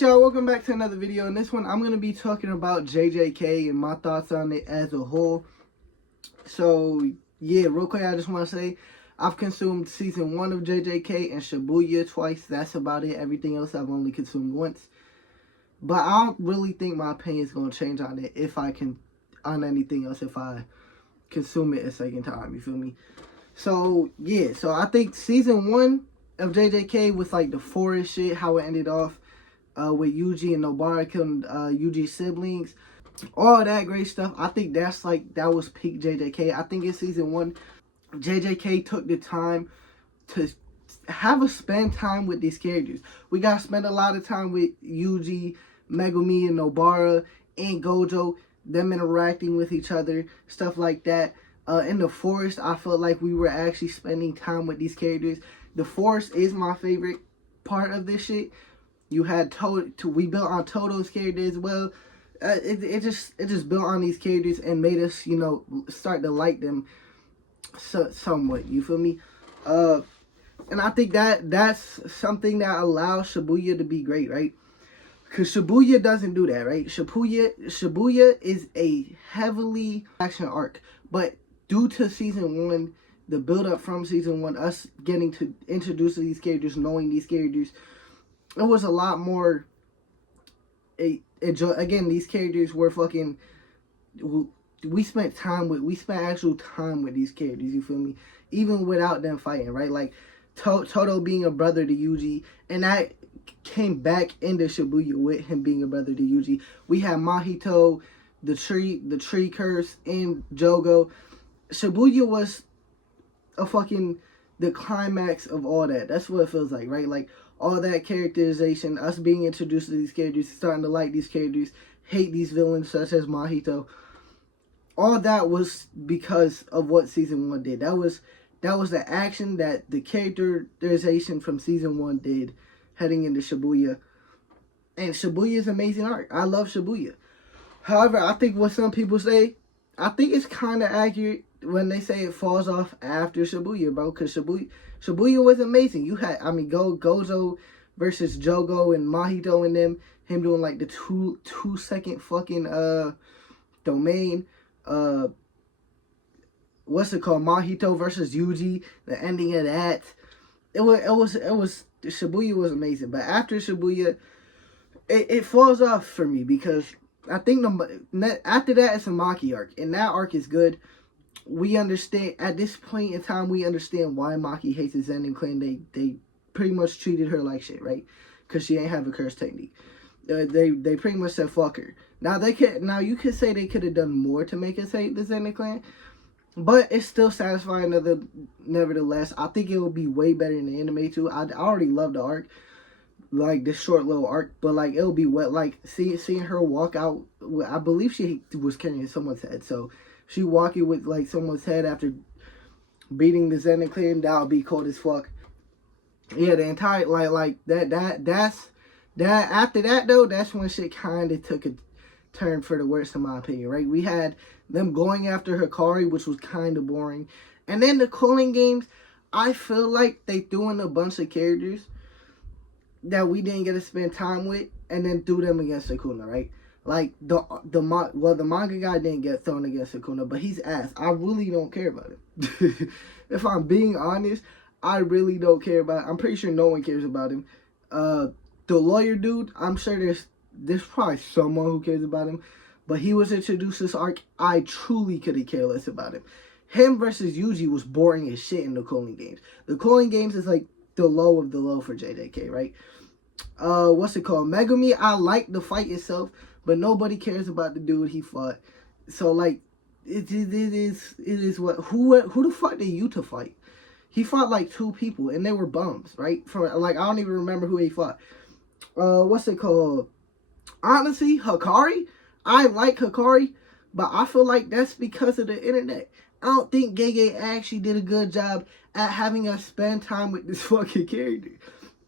Y'all, welcome back to another video. In this one, I'm going to be talking about JJK and my thoughts on it as a whole. So, yeah, real quick, I just want to say, I've consumed season 1 of JJK and Shibuya twice. That's about it. Everything else I've only consumed once. But I don't really think my opinion is going to change on it on anything else if I consume it a second time. You feel me? So, yeah. So, I think season 1 of JJK was like the forest shit, how it ended off. With Yuji and Nobara killing Yuji's siblings, all that great stuff. I think that was peak JJK. I think in season 1, JJK took the time to spend time with these characters. We got to spend a lot of time with Yuji, Megumi, and Nobara, and Gojo, them interacting with each other, stuff like that. In the forest, I felt like we were actually spending time with these characters. The forest is my favorite part of this shit. You had Todo. We built on Todo's character as well. It just built on these characters and made us, start to like them somewhat. You feel me? And I think that's something that allows Shibuya to be great, right? Because Shibuya doesn't do that, right? Shibuya is a heavily action arc, but due to season 1, the build up from season 1, us getting to introduce these characters, knowing these characters, it was a lot more. Again, these characters were fucking. We spent actual time with these characters. You feel me? Even without them fighting, right? Like Todo being a brother to Yuji, and that came back into Shibuya with him being a brother to Yuji. We had Mahito, the tree curse, and Jogo. Shibuya was the climax of all that. That's what it feels like, right? Like all that characterization, us being introduced to these characters, starting to like these characters, hate these villains such as Mahito. All that was because of what season 1 did. That was the action that the characterization from season 1 did heading into Shibuya. And Shibuya is amazing art. I love Shibuya. However, I think what some people say, I think it's kind of accurate when they say it falls off after Shibuya, bro. Because Shibuya was amazing. You had, Gojo versus Jogo and Mahito and them. Him doing like the two second fucking domain. What's it called? Mahito versus Yuji. The ending of that. It was Shibuya was amazing. But after Shibuya, it falls off for me because I think after that it's a Maki arc, and that arc is good. We understand at this point in time. We understand why Maki hates the Zenin clan. They pretty much treated her like shit, right? Because she ain't have a curse technique. They pretty much said fuck her. Now you could say they could have done more to make us hate the Zenin clan, but it's still satisfying. Nevertheless, I think it will be way better in the anime too. I already love the arc, like this short little arc, but like it'll be wet. Like seeing her walk out. I believe she was carrying someone's head, so. She walking with like someone's head after beating the Zenin clan, that would be cold as fuck. Yeah, the entire that's after that though, that's when shit kinda took a turn for the worse in my opinion, right? We had them going after Hikari, which was kinda boring. And then the Cooling Games, I feel like they threw in a bunch of characters that we didn't get to spend time with and then threw them against Sukuna, right? Like, the manga guy didn't get thrown against Sukuna, but he's ass. I really don't care about him. If I'm being honest, I really don't care about him. I'm pretty sure no one cares about him. The lawyer dude, I'm sure there's probably someone who cares about him, but he was introduced this arc. I truly couldn't care less about him. Him versus Yuji was boring as shit in the Cooling Games. The Cooling Games is like the low of the low for JJK, right? What's it called? Megumi, I like the fight itself, but nobody cares about the dude he fought. So like, it is what who the fuck did Yuta fight? He fought like 2 people and they were bums, right? I don't even remember who he fought. What's it called? Honestly, Hikari, I like Hikari, but I feel like that's because of the internet. I don't think Gege actually did a good job at having us spend time with this fucking character.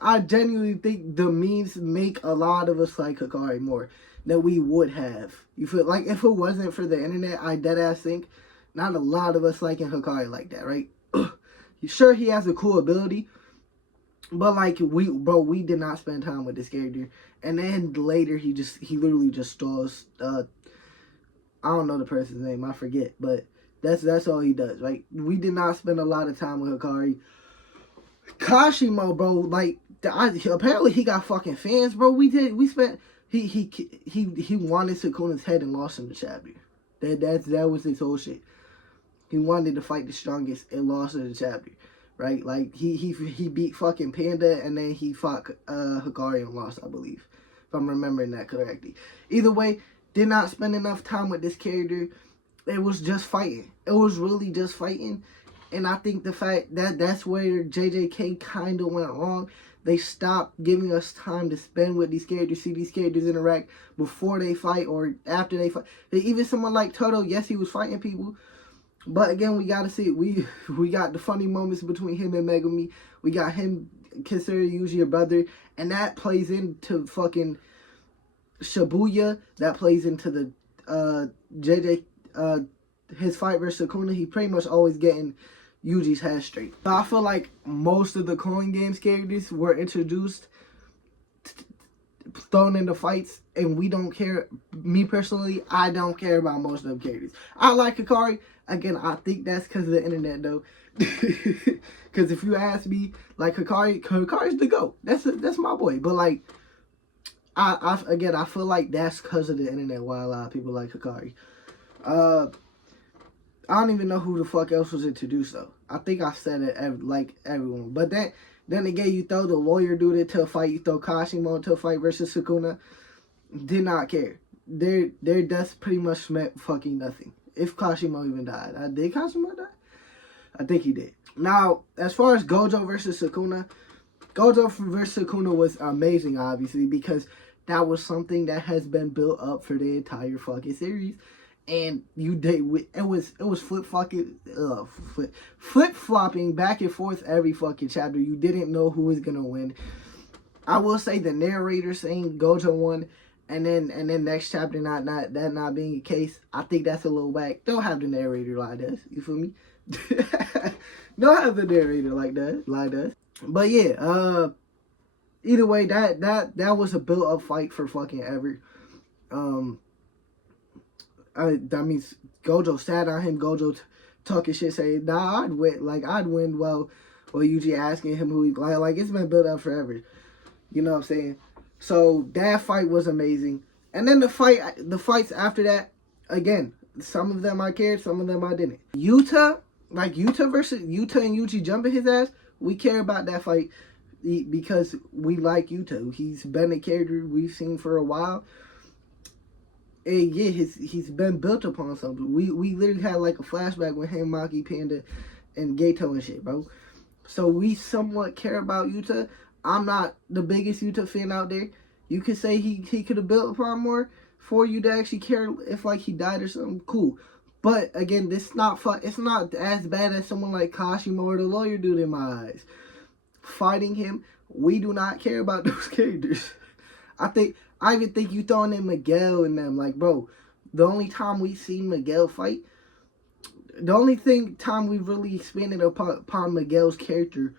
I genuinely think the memes make a lot of us like Hikari more than we would have. You feel like if it wasn't for the internet, I deadass think not a lot of us liking Hikari like that, right? Sure, he has a cool ability, But like we did not spend time with this character, and then later he literally just stars. I don't know the person's name, I forget, but that's all he does, right? We did not spend a lot of time with Hikari. Kashimo, bro, like apparently he got fucking fans, bro. We spent he wanted Sukuna's head and lost in the chapter. That was his whole shit. He wanted to fight the strongest and lost in the chapter. Right? Like he beat fucking Panda and then he fought Hikari and lost, I believe. If I'm remembering that correctly. Either way, did not spend enough time with this character. It was just fighting. It was really just fighting. And I think the fact that's where JJK kind of went wrong. They stopped giving us time to spend with these characters, see these characters interact before they fight or after they fight. Even someone like Todo, yes, he was fighting people. But again, we gotta see it. We got the funny moments between him and Megumi. We got him consider Yuji a brother. And that plays into fucking Shibuya. That plays into the his fight versus Sukuna. He pretty much always getting Yuji's head straight. So I feel like most of the coin games characters were introduced, thrown into fights, and we don't care. Me personally, I don't care about most of them characters. I like Hikari. Again, I think that's because of the internet, though. Because if you ask me, like Hikari's the GOAT. That's my boy. But like, I feel like that's because of the internet why a lot of people like Hikari. I don't even know who the fuck else was introduced though. I think I said it like everyone. But then again, you throw the lawyer dude into a fight. You throw Kashimo into a fight versus Sukuna. Did not care. Their deaths pretty much meant fucking nothing. If Kashimo even died. Did Kashimo die? I think he did. Now, as far as Gojo versus Sukuna, Gojo versus Sukuna was amazing, obviously, because that was something that has been built up for the entire fucking series. And it was flip flopping back and forth every fucking chapter. You didn't know who was gonna win. I will say the narrator saying Gojo won, and then next chapter not being the case. I think that's a little whack. Don't have the narrator like that. You feel me? Don't have the narrator like that. But yeah, either way, that was a built up fight for fucking ever. That means Gojo sat on him. Gojo talking shit, saying, "Nah, I'd win. Like I'd win." Well, Yuji asking him who he like. It's been built up forever. You know what I'm saying? So that fight was amazing. And then the fights after that, again, some of them I cared, some of them I didn't. Yuta versus Yuta and Yuji jumping his ass. We care about that fight because we like Yuta. He's been a character we've seen for a while. And yeah, he's been built upon something. We literally had like a flashback with him, Maki, Panda, and Gato and shit, bro. So we somewhat care about Yuta. I'm not the biggest Yuta fan out there. You could say he could have built upon more for you to actually care if like he died or something. Cool. But again, it's not as bad as someone like Kashimo or the lawyer dude in my eyes. Fighting him, we do not care about those characters. I even think you throwing in Miguel and them. Like, bro, the only time we've seen Miguel fight, the only time we've really expanded upon Miguel's character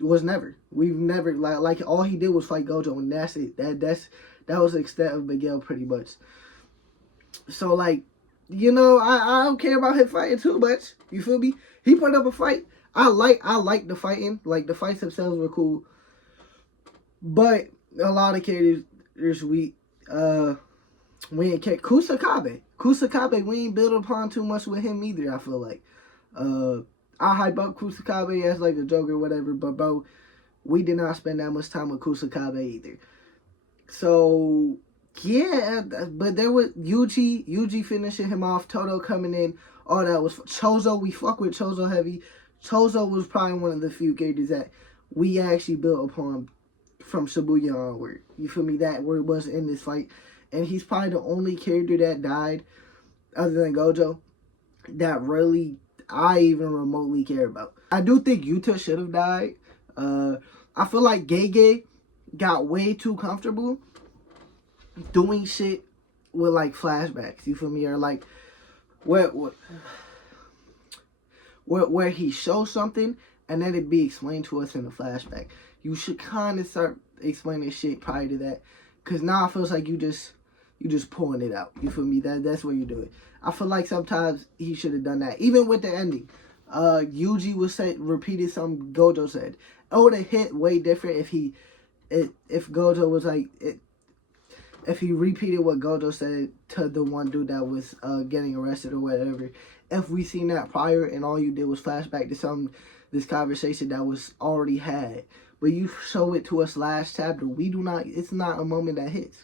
was never. We've never, like all he did was fight Gojo, and that's it. That was the extent of Miguel pretty much. So, like, you know, I don't care about him fighting too much. You feel me? He put up a fight. I like the fighting. Like, the fights themselves were cool. But a lot of characters, we ain't care. Kusakabe, we ain't built upon too much with him either, I feel like. I hype up Kusakabe as like a joke or whatever, but bro, we did not spend that much time with Kusakabe either. So yeah, but there was Yuji finishing him off, Todo coming in, all that was Chozo. We fuck with Chozo heavy. Chozo was probably one of the few characters that we actually built upon from Shibuya onward. You feel me? That where it was in this fight. And he's probably the only character that died, other than Gojo, that really I even remotely care about. I do think Yuta should have died. I feel like Gege got way too comfortable doing shit with like flashbacks. You feel me? Or like where he shows something and then it be explained to us in a flashback. you should kind of start explaining shit prior to that. Because now it feels like you just pulling it out. You feel me? That's what you do it. I feel like sometimes he should have done that. Even with the ending. Yuji repeated something Gojo said. It would have hit way different if Gojo was like, if he repeated what Gojo said to the one dude that was getting arrested or whatever. If we seen that prior and all you did was flashback to this conversation that was already had, but you show it to us last chapter, it's not a moment that hits.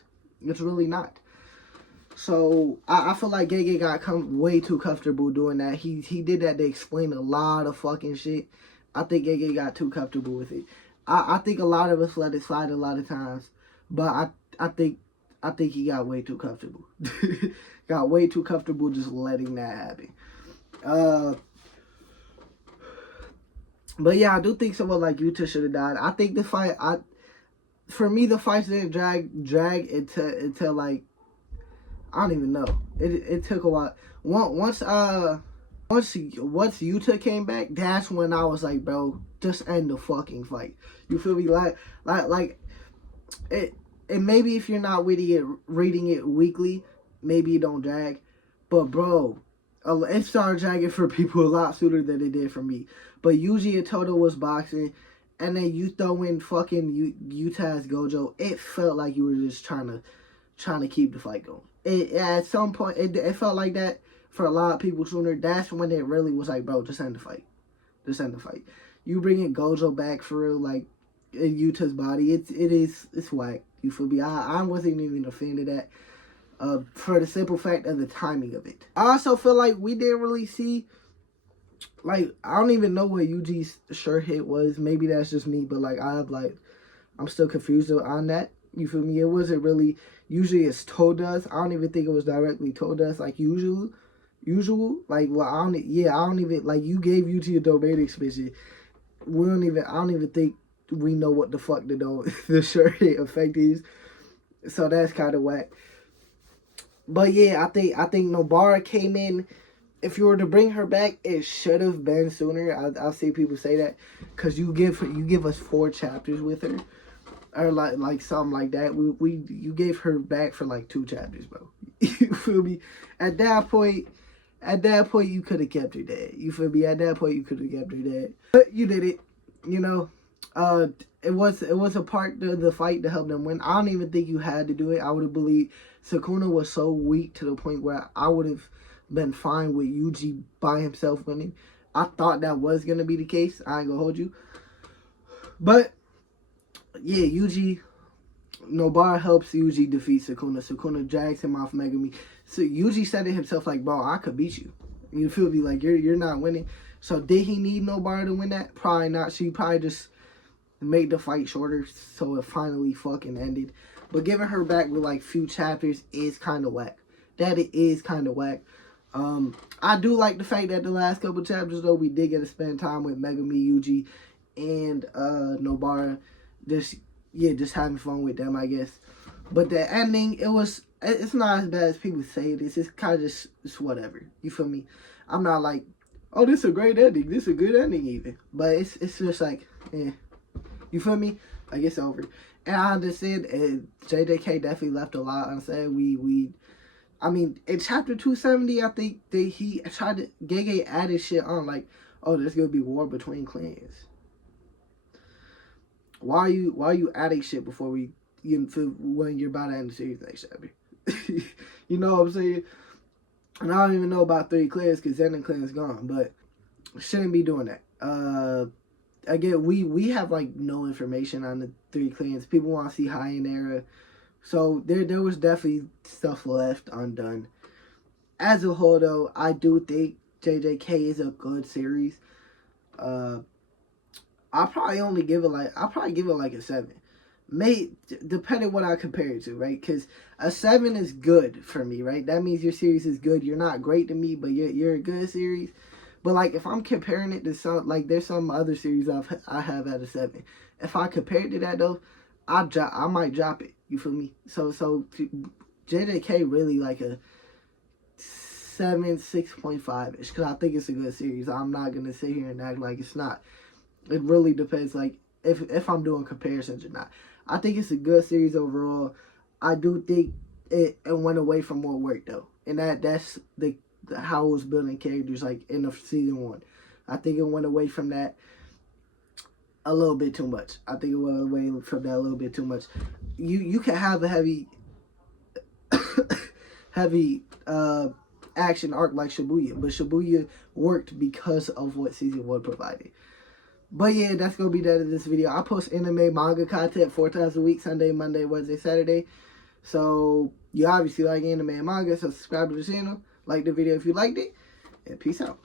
It's really not. So I feel like JJK got way too comfortable doing that. He did that to explain a lot of fucking shit. I think JJK got too comfortable with it. I think a lot of us let it slide a lot of times, but I think he got way too comfortable. Got way too comfortable just letting that happen. But yeah, I do think someone like Yuta should have died. I think the fight, for me, the fights didn't drag until like, I don't even know. It took a while. Once Yuta came back, that's when I was like, bro, just end the fucking fight. You feel me? Like it. And maybe if you're not reading it weekly, maybe it don't drag. But bro, it started dragging for people a lot sooner than it did for me. But Yuji and Todo was boxing, and then you throw in fucking Yuta's Gojo. It felt like you were just trying to keep the fight going. At some point, it felt like that for a lot of people sooner. That's when it really was like, bro, just end the fight. Just end the fight. You bringing Gojo back for real, like in Yuta's body. It's whack. You feel me? I wasn't even a fan of that. For the simple fact of the timing of it. I also feel like we didn't really see, like, I don't even know what Yuji's shirt hit was. Maybe that's just me, but like I'm still confused on that. You feel me? It wasn't really, usually it's Todo's. I don't even think it was directly Todo's like usual. Like, well, I don't even, like, you gave Yuji a domain expansion. I don't even think we know what the fuck the shirt hit effect is. So that's kind of whack. But yeah, I think Nobara came in. If you were to bring her back, it should have been sooner. I'll see people say that, because you give us 4 chapters with her, or like something like that. You gave her back for like 2 chapters, bro. You feel me? At that point, you could have kept her dead. You feel me? At that point, you could have kept her dead. But you did it. You know, it was a part of the fight to help them win. I don't even think you had to do it. I would have believed Sukuna was so weak to the point where I would have been fine with Yuji by himself winning. I thought that was going to be the case. I ain't going to hold you. But, yeah, Nobara helps Yuji defeat Sukuna. Sukuna drags him off Megumi. So Yuji said it himself, like, bro, I could beat you. You feel me? Like, you're not winning. So did he need Nobara to win that? Probably not. She probably just made the fight shorter so it finally fucking ended. But giving her back with like few chapters is kind of whack. That it is kind of whack. I do like the fact that the last couple chapters though, we did get to spend time with Megumi, Yuji, and Nobara. Just having fun with them, I guess. But the ending, it's not as bad as people say it is. It's kind of just, it's whatever. You feel me? I'm not like, oh, this is a great ending. This is a good ending even. But it's just like, eh. You feel me? Like, it's over. And I understand JJK definitely left a lot unsaid. I mean, in chapter 270, I think he tried to, Gege added shit on, like, oh, there's gonna be war between clans. Why are you adding shit before when you're about to end the series next chapter? You know what I'm saying? And I don't even know about 3 clans because Zenin clan's gone, but shouldn't be doing that. Again, we have like no information on the 3 clans. People want to see Heian era, so there was definitely stuff left undone. As a whole, though, I do think JJK is a good series. I'll probably give it like a 7. Depending what I compare it to, right? Because a 7 is good for me, right? That means your series is good. You're not great to me, but you're a good series. But like, if I'm comparing it to some, like, there's some other series I have at a 7. If I compare it to that though, I might drop it. You feel me? So JJK really like a 7, 6.5 ish, because I think it's a good series. I'm not gonna sit here and act like it's not. It really depends. Like, if I'm doing comparisons or not. I think it's a good series overall. I do think it went away from what worked though, and that's the how it was building characters like in the season 1. I think it went away from that a little bit too much. I think it went away from that a little bit too much. You can have a heavy heavy action arc like Shibuya, but Shibuya worked because of what season 1 provided. But yeah, that's gonna be that in this video. I post anime manga content 4 times a week: Sunday, Monday, Wednesday, Saturday. So you obviously like anime and manga, so subscribe to the channel, like the video if you liked it, and peace out.